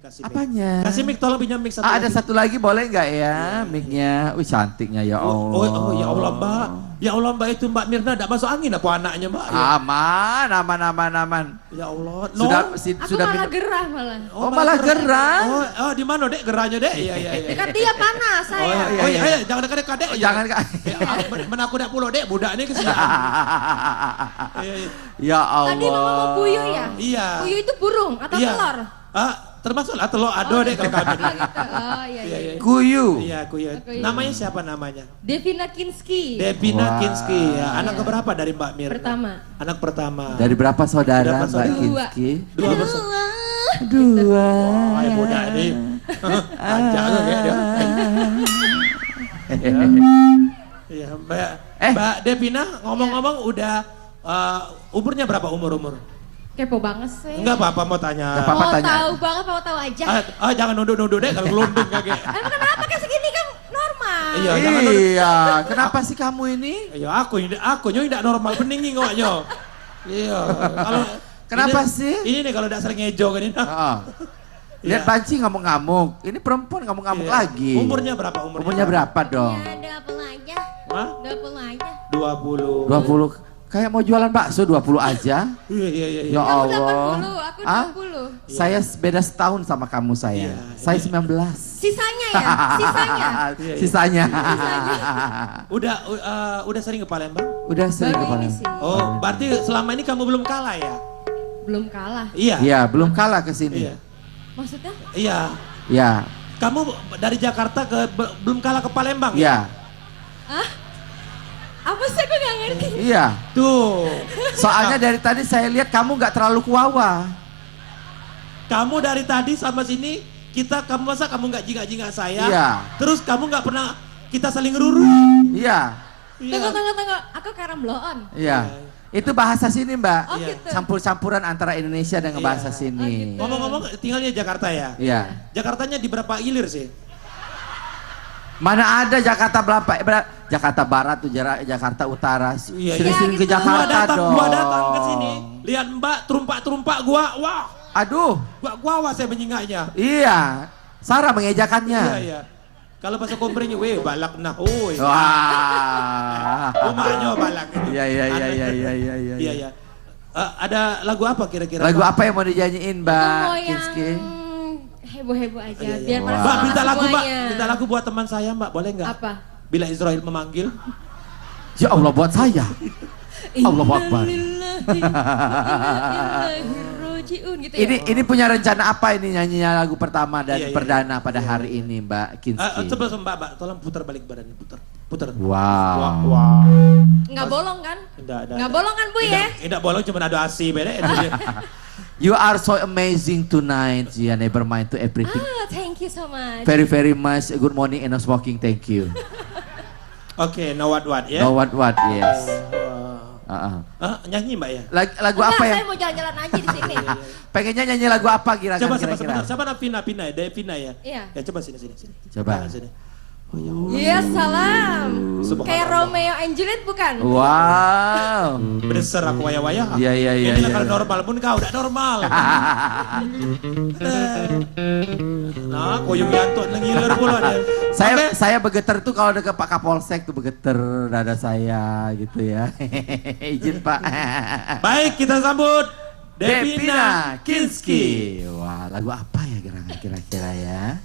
mic kasih mic. Apanya? Kasih mic, tolong pinjam mic satu Ada lagi. satu lagi boleh nggak ya mic-nya? Wih cantiknya ya Allah. Oh, ya Allah Mbak. Ya Allah Mbak, itu Mbak Mirna tidak masuk angin apa anaknya Mbak? Ya. Aman. Ya Allah. No. Aku malah gerah malah. Oh, malah gerah. Oh, di mana Dek gerahnya Dek? Iya. Dekat dia panas saya. Oh iya, jangan dekat-dekat Dek. Jangan Kak. Menakudak pulau Dek, budak ini kesian. Ya Allah. Tadi mama mau puyuh ya? Iya. Puyuh itu burung atau telur? Termasuk lah telur ado Dek kalau kami. Gitu. Oh iya. Kuyu. Iya, kuya. Namanya siapa namanya? Devina Kinski. Devina Kinski. Ya. Anak keberapa dari Mbak Mirna? Pertama. Anak pertama. Dari berapa saudara Berapa Mbak saudara? Kinski? Dua bersaudara. Dua. Wah, budak ini. Panjang kayak dia. Iya, Mbak Devina ngomong-ngomong udah umurnya berapa umur? Kepo banget sih. Enggak apa-apa mau tanya. Enggak apa-apa. Mau tanya. tahu banget, mau tahu aja. Jangan nunduk-nunduk deh kalau gelundung kayak. Emang kenapa kayak segini kan normal? Iya, jangan nunduk. Iya, kenapa sih kamu ini? Iya, aku nyo tidak normal bening kok nyo. Iya, kalau Kenapa ini, sih? Ini nih kalau tidak sering ngejo kan ini. Lihat Banci ngamuk-ngamuk. Ini perempuan ngamuk-ngamuk lagi. Umurnya berapa umurnya? Umurnya berapa dong? Ya 20 aja. Hah? 20 aja. 20. 20. Kayak mau jualan bakso 20 aja. Iya. Ya Kamu Allah. 80, aku 20. Saya beda setahun sama kamu saya. Iya, Saya 19. Sisanya ya? Sisanya? Sisanya. Udah sering ke Palembang? Udah sering Baru ke ini Palembang. sih. Oh, berarti selama ini kamu belum kalah ya? Belum kalah. Iya. Iya, belum kalah ke sini. Iya. Maksudnya? Iya. Iya. Kamu dari Jakarta belum kalah ke Palembang? Iya. Hah? Apa sih aku gak ngerti? Iya. Tuh. Soalnya dari tadi saya lihat kamu nggak terlalu kuawa. Kamu dari tadi sama sini kamu masa kamu nggak jingak-jingak saya? Iya. Terus kamu nggak pernah kita saling ngeruru? Iya. Tunggu. Aku karambloon. Iya. Itu bahasa sini, Mbak. Oh gitu. Campur-campuran antara Indonesia dengan bahasa sini. Ngomong-ngomong tinggalnya Jakarta ya? Iya. Jakartanya di berapa ilir sih? Mana ada Jakarta Jakarta Barat tuh Jakarta Utara. Iya, Sering-sering ke gitu. Jakarta dong. Gua datang ke sini, lihat Mbak terumpak-terumpak gua, wah. Aduh. Gua wah saya menyingaknya. Iya. Sarah mengejakannya. Iya. Kalau bahasa komprenya, weh balak nah, oi. Wah. Rumahnya balak. Iya. Iya. Ada lagu apa kira-kira? Lagu apa yang mau dinyanyiin, Mbak Mau yang Kinski? heboh-heboh aja. Iya. Biar pada Mbak, minta semangat lagu Mbak, semuanya. minta lagu buat teman saya Mbak, boleh nggak? Apa? Bila Israel memanggil. Ya Allah buat saya. Allahu Akbar. Innalillahi gitu ya. Ini punya rencana apa ini nyanyinya lagu pertama dan Iya. perdana pada hari ini, Mbak Kinski? Coba Mbak, tolong putar balik badannya, putar. Wow. Wah. Nggak bolong kan? Tidak. Nggak bolong kan Bu ya? Tidak bolong, cuma ada asi beda. You are so amazing tonight. Yeah, never mind to everything. Thank you so much. Very very much. Good morning and no smoking. Thank you. Oke, no what ya. No what yes. Nyanyi Mbak ya. Lagu Enggak, apa ya? saya mau jalan-jalan aja di sini. Pengennya nyanyi lagu apa Coba kira-kira? sebentar. Siapa Pina ya? Devina ya. Iya. Ya coba sini. Coba. Sini. Iya salam. Subhanallah. Kayak Romeo and Juliet bukan? Wow. Berdeser aku wayah-wayah. Iya. Ini kalau normal pun kau udah normal. Nah, koyong yanto nengiler pula dia. Saya begeter tuh kalau dekat Pak Kapolsek tuh begeter dada saya gitu ya. Izin Pak. Baik, kita sambut Devina Kinski. Wah, lagu apa ya kira-kira ya?